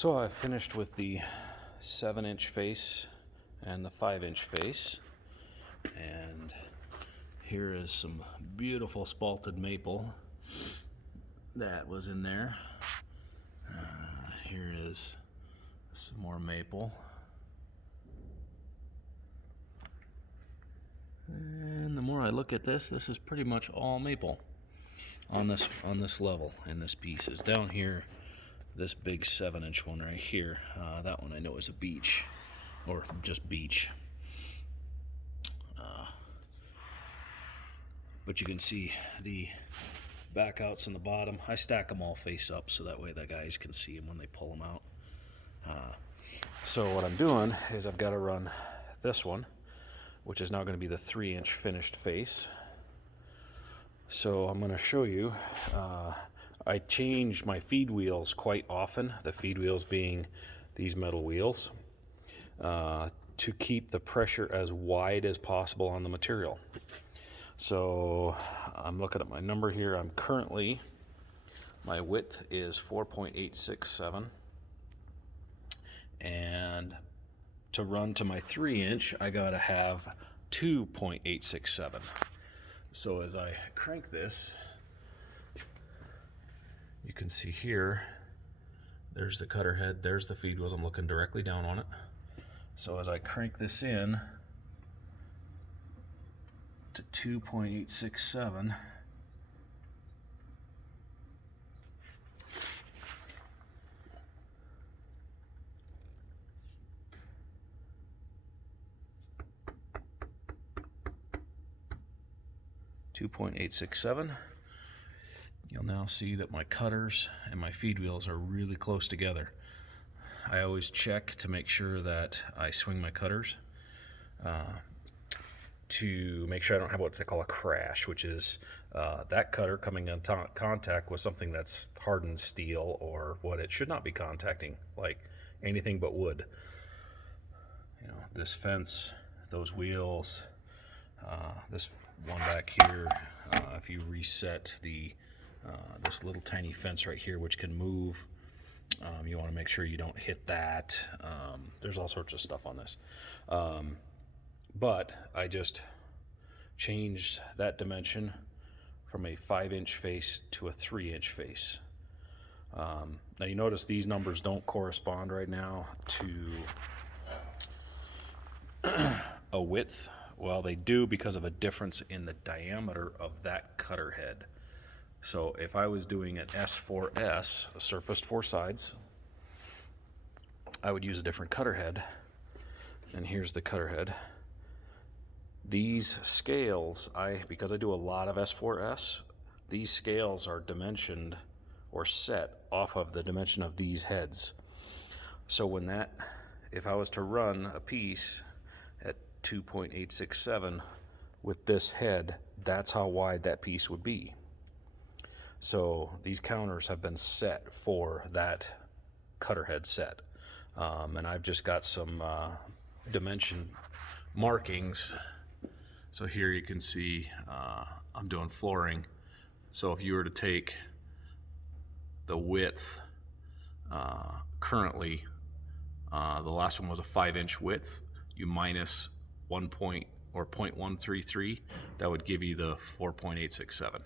So I finished with the 7-inch face and the 5-inch face, and here is some beautiful spalted maple that was in there. Here is some more maple, and the more I look at this is pretty much all maple on this level. And this piece is down here. This big 7-inch one right here, that one I know is a beech, or just beech. But you can see the back outs in the bottom. I stack them all face up so that way the guys can see them when they pull them out. So what I'm doing is I've got to run this one, which is now going to be the 3-inch finished face. So I'm going to show you. I change my feed wheels quite often, the feed wheels being these metal wheels, to keep the pressure as wide as possible on the material. So I'm looking at my number here. I'm currently, my width is 4.867, and to run to my 3-inch I gotta have 2.867. So as I crank this, you can see here, there's the cutter head, there's the feed wheels. I'm looking directly down on it. So as I crank this in to 2.867, you'll now see that my cutters and my feed wheels are really close together. I always check to make sure that I swing my cutters to make sure I don't have what they call a crash, which is that cutter coming in contact with something that's hardened steel or what it should not be contacting, like anything but wood. You know, this fence, those wheels, this one back here, if you reset the this little tiny fence right here, which can move, you want to make sure you don't hit that. There's all sorts of stuff on this, but I just changed that dimension from a 5-inch face to a 3-inch face. Now you notice these numbers don't correspond right now to a width. Well, they do because of a difference in the diameter of that cutter head. So if I was doing an S4S, a surfaced 4 sides, I would use a different cutter head. And here's the cutter head. These scales, because I do a lot of S4S, these scales are dimensioned or set off of the dimension of these heads. So if I was to run a piece at 2.867 with this head, that's how wide that piece would be. So these counters have been set for that cutter head set, and I've just got some dimension markings. So here you can see I'm doing flooring. So if you were to take the width, currently the last one was a 5-inch width, you minus 0.133, that would give you the 4.867.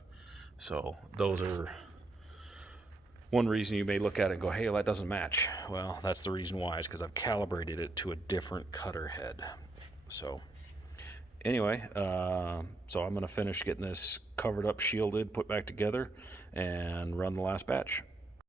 So those are one reason you may look at it and go, hey, that doesn't match. Well, that's the reason why, is because I've calibrated it to a different cutter head. So anyway, so I'm going to finish getting this covered up, shielded, put back together, and run the last batch.